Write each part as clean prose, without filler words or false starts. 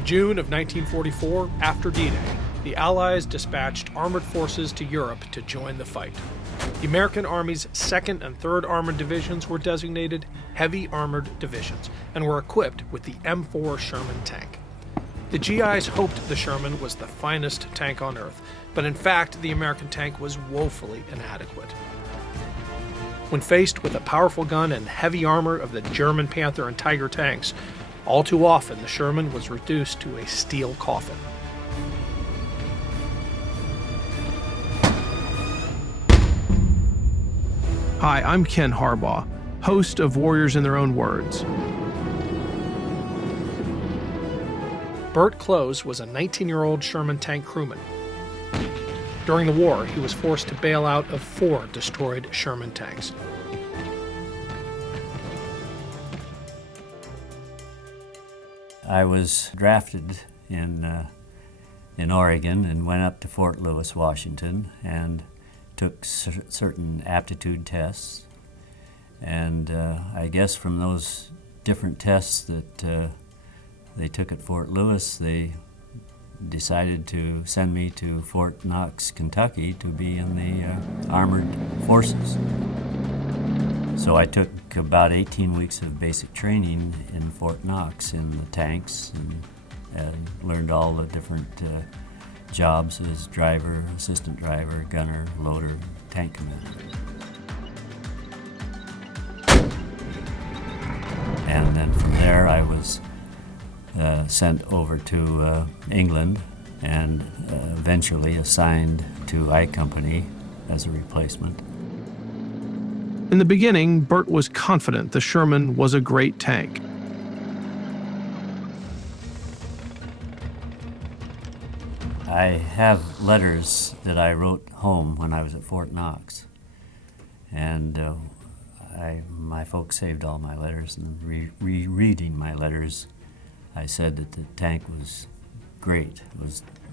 In June of 1944, after D-Day, the Allies dispatched armored forces to Europe to join the fight. The American Army's 2nd and 3rd Armored Divisions were designated Heavy Armored Divisions and were equipped with the M4 Sherman tank. The GIs hoped the Sherman was the finest tank on Earth, but in fact, the American tank was woefully inadequate. When faced with the powerful gun and heavy armor of the German Panther and Tiger tanks, all too often the Sherman was reduced to a steel coffin. Hi, I'm Ken Harbaugh, host of Warriors in Their Own Words. Bert Close was a 19-year-old Sherman tank crewman. During the war, he was forced to bail out of 4 destroyed Sherman tanks. I was drafted in Oregon and went up to Fort Lewis, Washington, and took certain aptitude tests. And I guess from those different tests that they took at Fort Lewis, they decided to send me to Fort Knox, Kentucky to be in the armored forces. So I took about 18 weeks of basic training in Fort Knox in the tanks and learned all the different jobs as driver, assistant driver, gunner, loader, tank commander. And then from there I was sent over to England and eventually assigned to I Company as a replacement. In the beginning, Bert was confident the Sherman was a great tank. I have letters that I wrote home when I was at Fort Knox, and my folks saved all my letters, and rereading my letters, I said that the tank was great.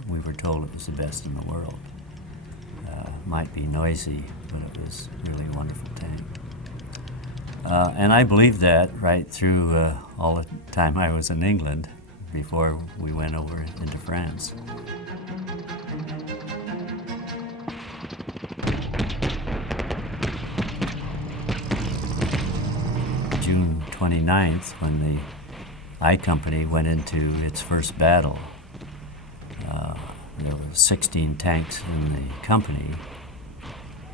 We were told it was the best in the world. Might be noisy, but it was really a wonderful tank. And I believed that right through all the time I was in England before we went over into France. June 29th, when the I Company went into its first battle, there were 16 tanks in the company,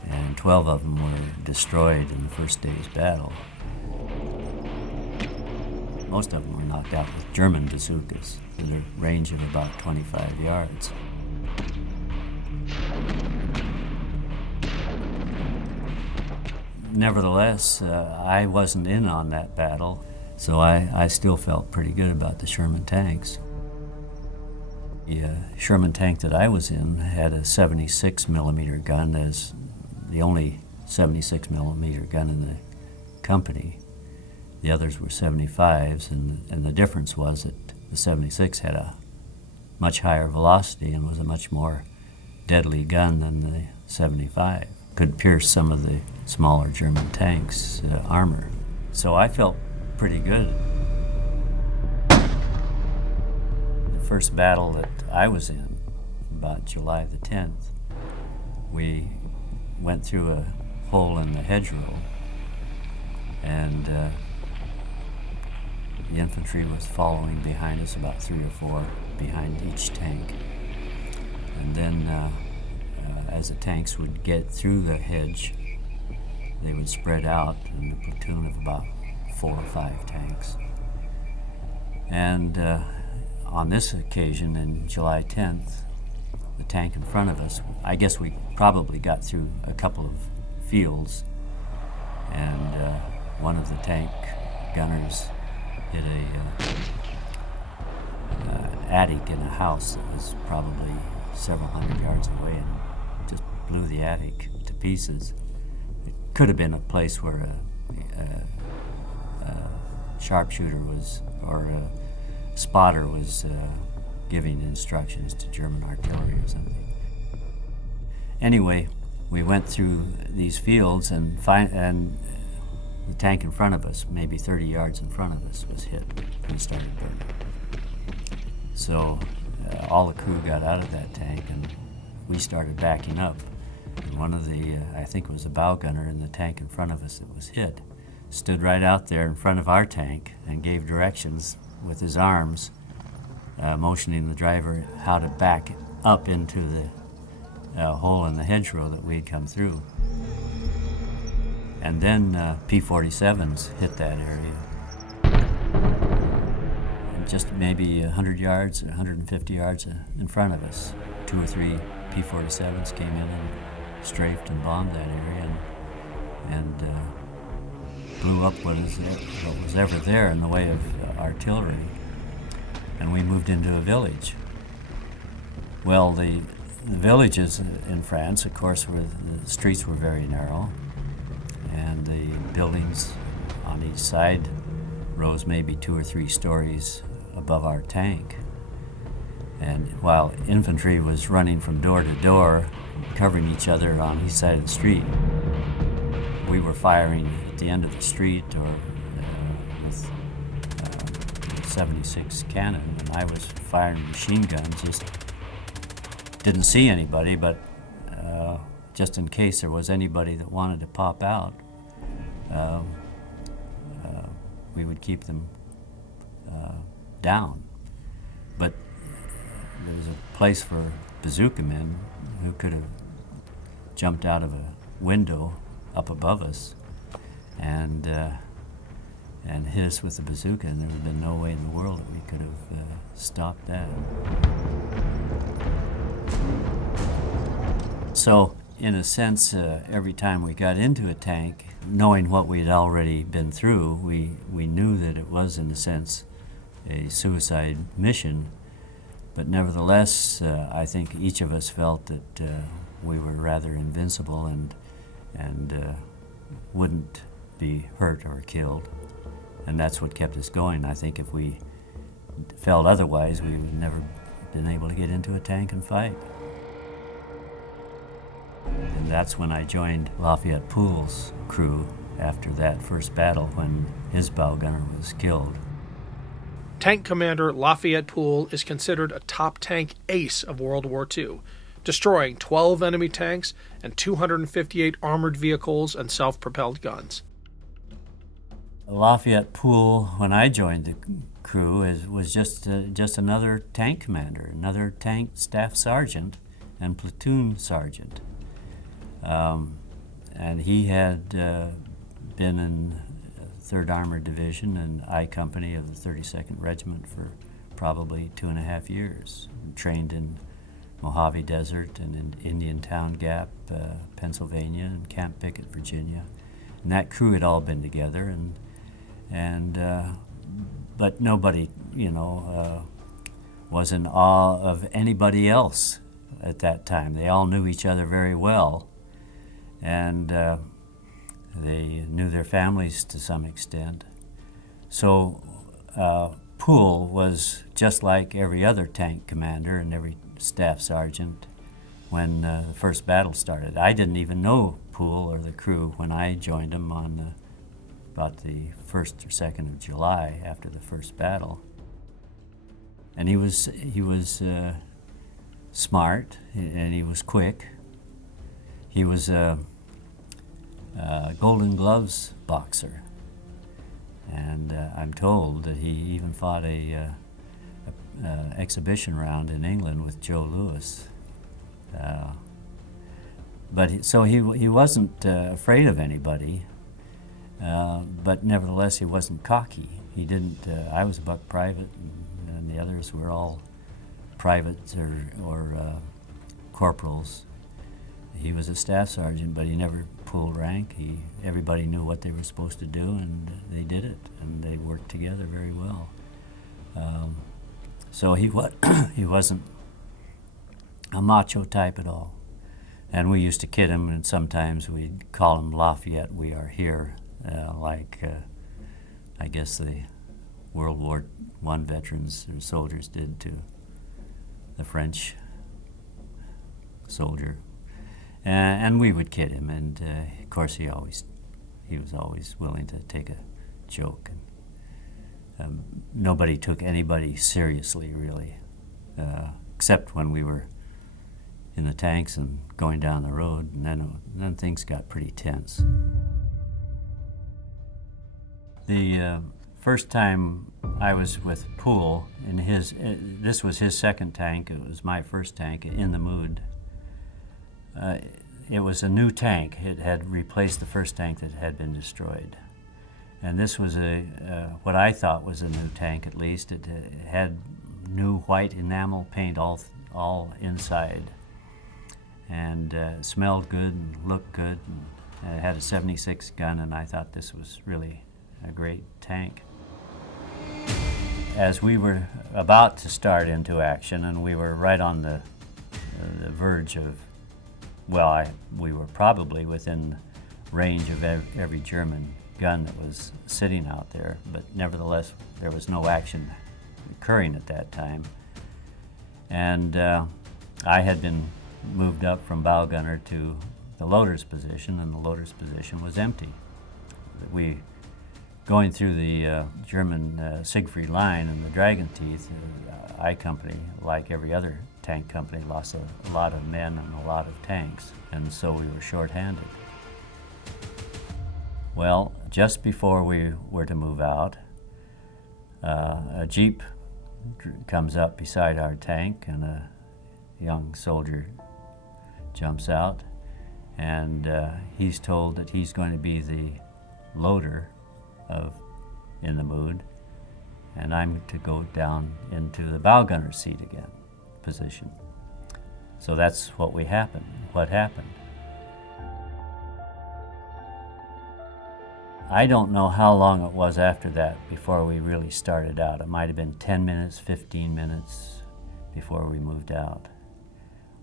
and 12 of them were destroyed in the first day's battle. Most of them were knocked out with German bazookas with a range of about 25 yards. Nevertheless, I wasn't in on that battle, so I still felt pretty good about the Sherman tanks. The Sherman tank that I was in had a 76 millimeter gun as the only 76 millimeter gun in the company. The others were 75s, and the difference was that the 76 had a much higher velocity and was a much more deadly gun than the 75. Could pierce some of the smaller German tanks' armor. So I felt pretty good. The first battle that I was in, about July the 10th, we went through a hole in the hedgerow, and the infantry was following behind us, about 3 or 4 behind each tank. And then as the tanks would get through the hedge, they would spread out in a platoon of about 4 or 5 tanks. And on this occasion, in July 10th, the tank in front of us, I guess we probably got through a couple of fields, and one of the tank gunners hit a attic in a house that was probably several hundred yards away and just blew the attic to pieces. It could have been a place where a sharpshooter was, or a spotter was giving instructions to German artillery or something. Anyway, we went through these fields, and the tank in front of us, maybe 30 yards in front of us, was hit and started burning. So all the crew got out of that tank, and we started backing up. And one of the, I think it was a bow gunner in the tank in front of us that was hit, stood right out there in front of our tank and gave directions with his arms, motioning the driver how to back up into the hole in the hedgerow that we'd come through. And then P-47s hit that area. And just maybe 100 yards, 150 yards in front of us, 2 or 3 P-47s came in and strafed and bombed that area and blew up what was ever there in the way of artillery. And we moved into a village. Well, the villages in France, of course, the streets were very narrow, and the buildings on each side rose maybe 2 or 3 stories above our tank. And while infantry was running from door to door, covering each other on each side of the street, we were firing at the end of the street or with 76 cannon, and I was firing machine guns. Just didn't see anybody, but just in case there was anybody that wanted to pop out, we would keep them down. But there was a place for bazooka men who could have jumped out of a window up above us and hit us with the bazooka, and there would have been no way in the world that we could have stopped that. So, in a sense, every time we got into a tank, knowing what we'd already been through, we knew that it was, in a sense, a suicide mission. But nevertheless, I think each of us felt that we were rather invincible and wouldn't be hurt or killed. And that's what kept us going. I think if we felt otherwise, we would never been able to get into a tank and fight. And that's when I joined Lafayette Poole's crew after that first battle when his bow gunner was killed. Tank Commander Lafayette Poole is considered a top tank ace of World War II, destroying 12 enemy tanks and 258 armored vehicles and self-propelled guns. Lafayette Poole, when I joined the crew, was just another tank commander, another tank staff sergeant and platoon sergeant. And he had been in 3rd Armored Division and I Company of the 32nd Regiment for probably 2.5 years. Trained in Mojave Desert and in Indian Town Gap, Pennsylvania, and Camp Pickett, Virginia. And that crew had all been together, but nobody, was in awe of anybody else at that time. They all knew each other very well, and they knew their families to some extent. So Poole was just like every other tank commander and every staff sergeant when the first battle started. I didn't even know Poole or the crew when I joined him on about the 1st or 2nd of July after the first battle. And he was smart and he was quick. He was a Golden Gloves boxer, and I'm told that he even fought a exhibition round in England with Joe Louis. So he wasn't afraid of anybody, but nevertheless he wasn't cocky. He didn't. I was a buck private, and the others were all privates or corporals. He was a staff sergeant, but he never pulled rank. Everybody knew what they were supposed to do, and they did it, and they worked together very well. So he wasn't a macho type at all. And we used to kid him, and sometimes we'd call him Lafayette, we are here, I guess the World War I veterans or soldiers did to the French soldier. And we would kid him, and of course he was always willing to take a joke. And nobody took anybody seriously, really. except when we were in the tanks and going down the road, and then things got pretty tense. The first time I was with Poole in this was his second tank. It was my first tank in the Mood. It was a new tank. It had replaced the first tank that had been destroyed. And this was what I thought was a new tank, at least. It had new white enamel paint all inside. And it smelled good and looked good. And it had a 76 gun, and I thought this was really a great tank. As we were about to start into action, and we were right on the verge of, we were probably within range of every German gun that was sitting out there, but nevertheless there was no action occurring at that time. And I had been moved up from bow gunner to the loader's position, and the loader's position was empty. Going through the German Siegfried line and the Dragon Teeth, I Company, like every other tank company, lost a lot of men and a lot of tanks, and so we were short-handed. Well, just before we were to move out, a Jeep comes up beside our tank, and a young soldier jumps out, and he's told that he's going to be the loader in the Mood, and I'm to go down into the bow gunner seat again position. So that's what happened. I don't know how long it was after that before we really started out. It might have been 10 minutes, 15 minutes before we moved out.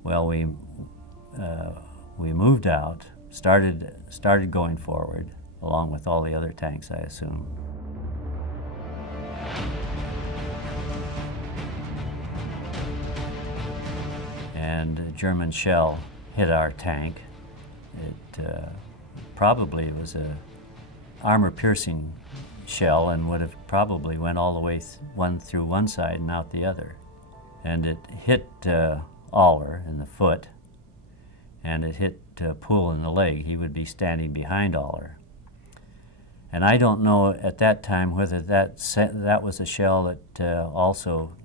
Well, we moved out, started going forward, along with all the other tanks, I assume. And a German shell hit our tank. It probably was a armor-piercing shell, and would have probably went all the way through one side and out the other. And it hit Aller in the foot, and it hit Poole in the leg. He would be standing behind Aller. And I don't know at that time whether that was a shell that also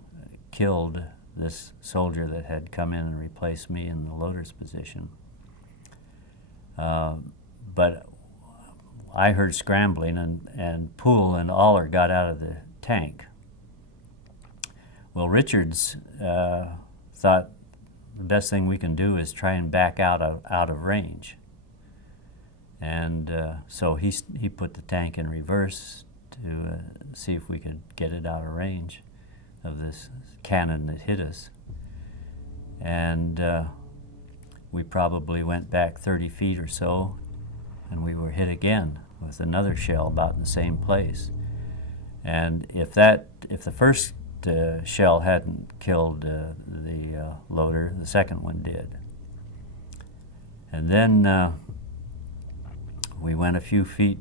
killed this soldier that had come in and replaced me in the loader's position. But I heard scrambling, and Poole and Aller got out of the tank. Well, Richards thought the best thing we can do is try and back out of range. And so he put the tank in reverse to see if we could get it out of range of this cannon that hit us. And we probably went back 30 feet or so, and we were hit again with another shell about in the same place. And if the first shell hadn't killed the loader, the second one did. And then we went a few feet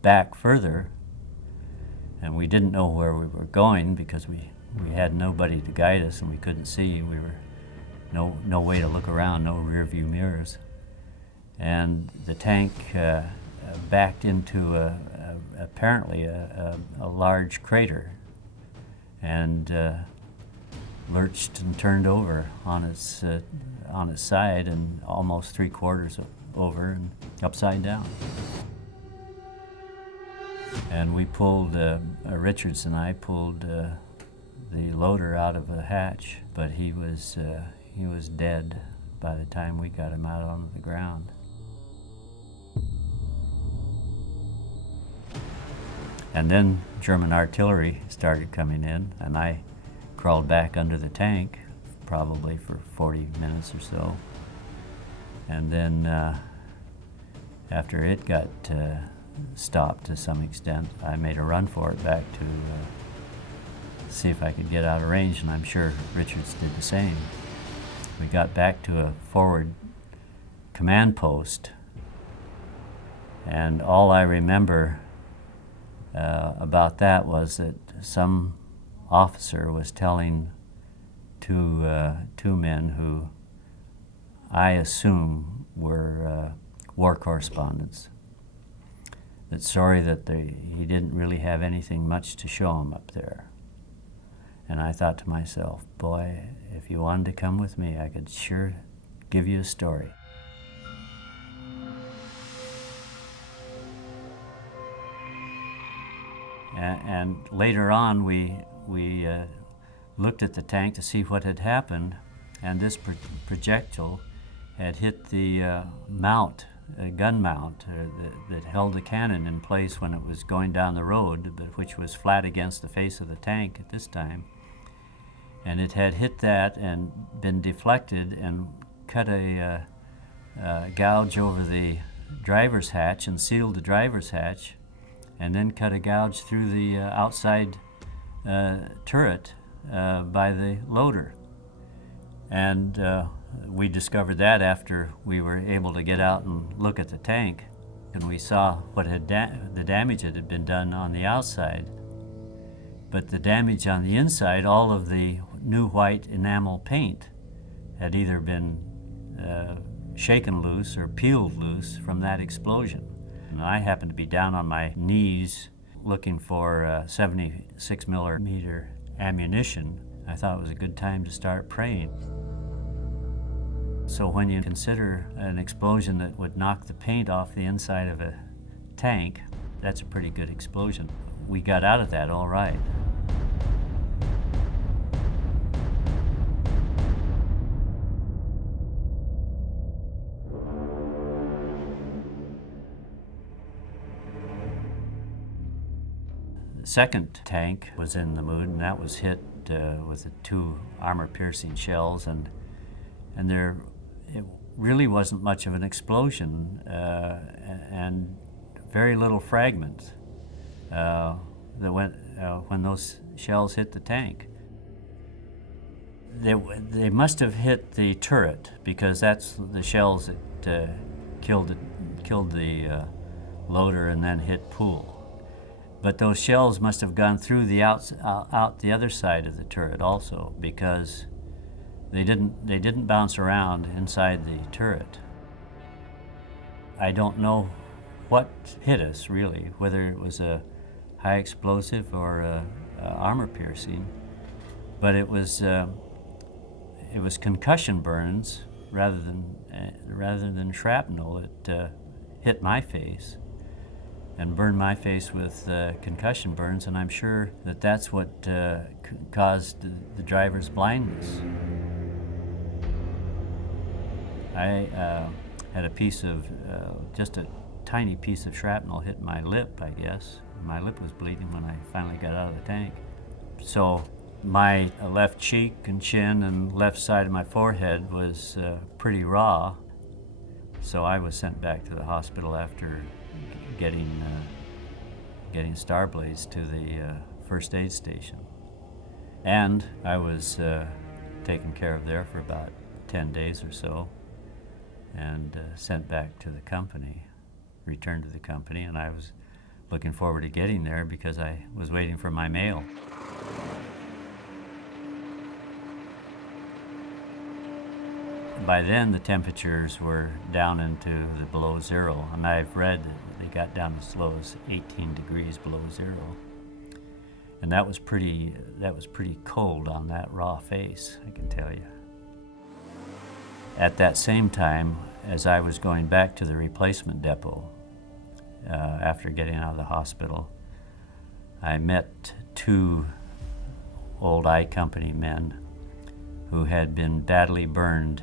back further, and we didn't know where we were going because we had nobody to guide us, and we couldn't see. We were no way to look around, no rear view mirrors. And the tank backed into apparently a large crater, and lurched and turned over on its side, and almost 3/4 over and upside down. And we pulled, Richards and I pulled the loader out of a hatch, but he was dead by the time we got him out onto the ground. And then German artillery started coming in, and I crawled back under the tank probably for 40 minutes or so. And then after it got stopped to some extent, I made a run for it back to see if I could get out of range, and I'm sure Richards did the same. We got back to a forward command post, and all I remember about that was that some officer was telling two men who I assume were war correspondents. That sorry that he didn't really have anything much to show him up there. And I thought to myself, boy, if you wanted to come with me, I could sure give you a story. And later on, we looked at the tank to see what had happened, and this projectile had hit the mount, a gun mount that held the cannon in place when it was going down the road, but which was flat against the face of the tank at this time. And it had hit that and been deflected and cut a gouge over the driver's hatch and sealed the driver's hatch, and then cut a gouge through the outside turret by the loader. And we discovered that after we were able to get out and look at the tank, and we saw what had the damage that had been done on the outside. But the damage on the inside, all of the new white enamel paint had either been shaken loose or peeled loose from that explosion. And I happened to be down on my knees looking for 76 millimeter ammunition. I thought it was a good time to start praying. So when you consider an explosion that would knock the paint off the inside of a tank, that's a pretty good explosion. We got out of that all right. The second tank was in the mood, and that was hit with the 2 armor-piercing shells, and it really wasn't much of an explosion, and very little fragments that went when those shells hit the tank. They must have hit the turret, because that's the shells that killed the loader and then hit Poole. But those shells must have gone through the out the other side of the turret also, because they didn't bounce around inside the turret. I don't know what hit us really, whether it was a high explosive or a armor piercing, but it was concussion burns rather than shrapnel. It hit my face and burned my face with concussion burns, and I'm sure that's what caused the driver's blindness. I had a piece of, just a tiny piece of shrapnel hit my lip, I guess. My lip was bleeding when I finally got out of the tank. So my left cheek and chin and left side of my forehead was pretty raw. So I was sent back to the hospital after getting star blades to the first aid station. And I was taken care of there for about 10 days or so, and sent back to the company, returned to the company, and I was looking forward to getting there because I was waiting for my mail. By then, the temperatures were down into the below zero, and I've read that they got down as low as 18 degrees below zero. And that was pretty cold on that raw face, I can tell you. At that same time, as I was going back to the replacement depot, after getting out of the hospital, I met 2 old I Company men who had been badly burned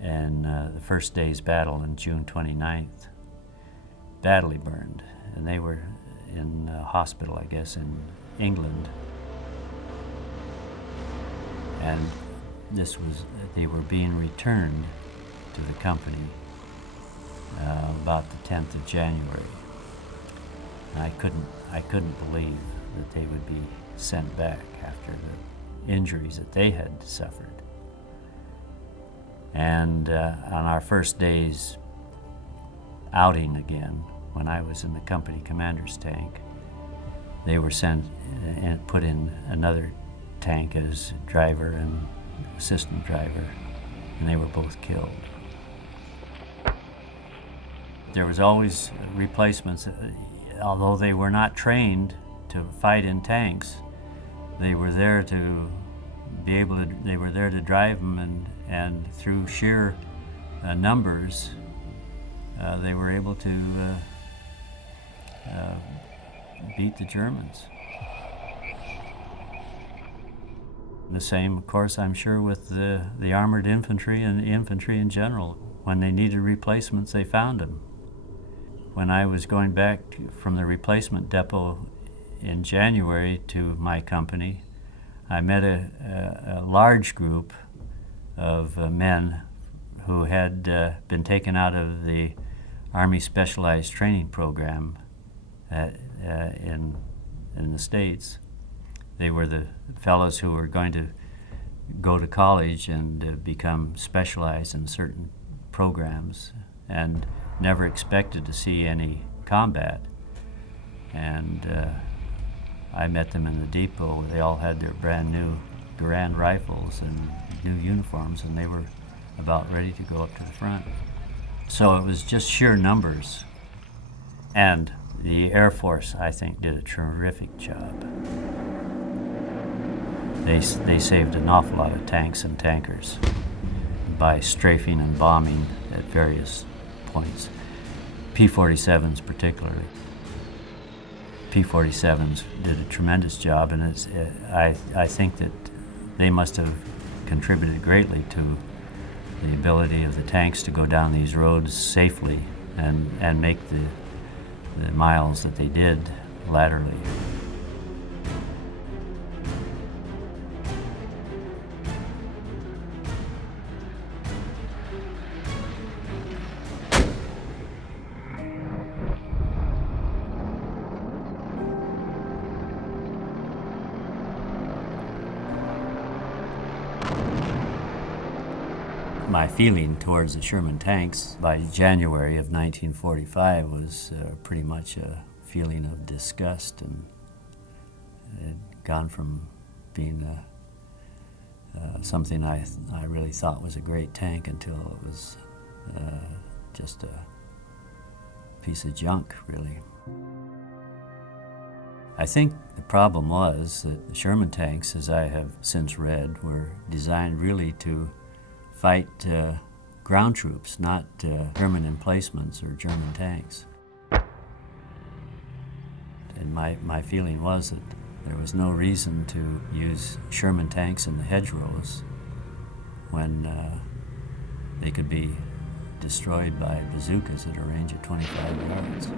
in the first day's battle on June 29th. Badly burned. And they were in hospital, I guess, in England. And they were being returned to the company about the 10th of January. And I couldn't believe that they would be sent back after the injuries that they had suffered. And on our first day's outing again, when I was in the company commander's tank, they were sent and put in another tank as driver and assistant driver, and they were both killed. There was always replacements. Although they were not trained to fight in tanks, they were there to be able to, they were there to drive them, and through sheer numbers, they were able to beat the Germans. The same, of course, I'm sure, with the armored infantry and the infantry in general. When they needed replacements, they found them. When I was going back from the replacement depot in January to my company, I met a large group of men who had been taken out of the Army Specialized Training Program in the States. They were the fellows who were going to go to college and become specialized in certain programs and never expected to see any combat. And I met them in the depot. They all had their brand new Garand rifles and new uniforms, and they were about ready to go up to the front. So it was just sheer numbers. And the Air Force, I think, did a terrific job. They saved an awful lot of tanks and tankers by strafing and bombing at various points. P-47s particularly. P-47s did a tremendous job, and I think that they must have contributed greatly to the ability of the tanks to go down these roads safely and make the miles that they did laterally. My feeling towards the Sherman tanks by January of 1945 was pretty much a feeling of disgust, and it had gone from being something I really thought was a great tank until it was just a piece of junk, really. I think the problem was that the Sherman tanks, as I have since read, were designed really to fight ground troops, not German emplacements or German tanks. And my feeling was that there was no reason to use Sherman tanks in the hedgerows when they could be destroyed by bazookas at a range of 25 yards.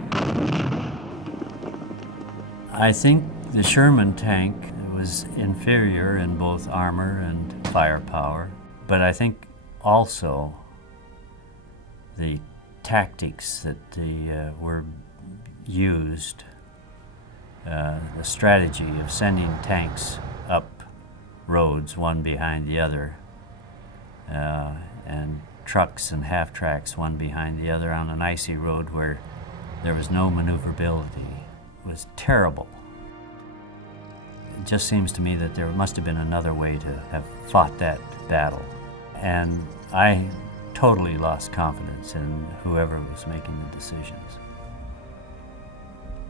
I think the Sherman tank was inferior in both armor and firepower, but I think also the tactics that were used, the strategy of sending tanks up roads one behind the other, and trucks and half-tracks one behind the other on an icy road where there was no maneuverability, was terrible. It just seems to me that there must have been another way to have fought that battle. And I totally lost confidence in whoever was making the decisions.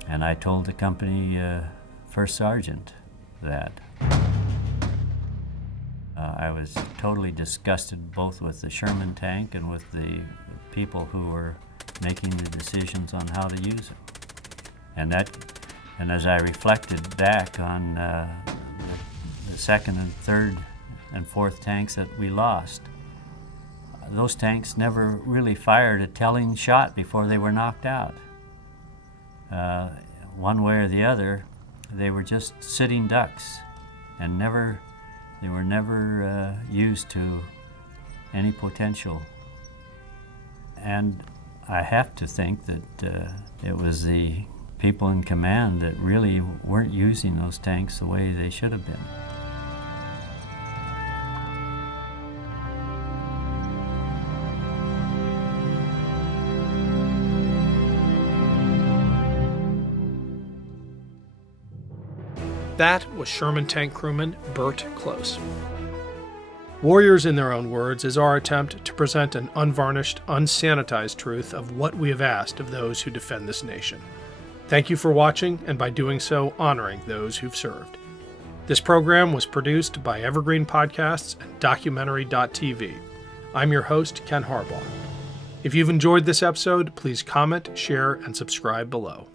And I told the company first sergeant that. I was totally disgusted both with the Sherman tank and with the people who were making the decisions on how to use it. And as I reflected back on the second and third and fourth tanks that we lost, those tanks never really fired a telling shot before they were knocked out. One way or the other, they were just sitting ducks, and they were never used to any potential. And I have to think that it was the people in command that really weren't using those tanks the way they should have been. That was Sherman Tank crewman Bert Close. Warriors in Their Own Words is our attempt to present an unvarnished, unsanitized truth of what we have asked of those who defend this nation. Thank you for watching, and by doing so, honoring those who've served. This program was produced by Evergreen Podcasts and Documentary.tv. I'm your host, Ken Harbaugh. If you've enjoyed this episode, please comment, share, and subscribe below.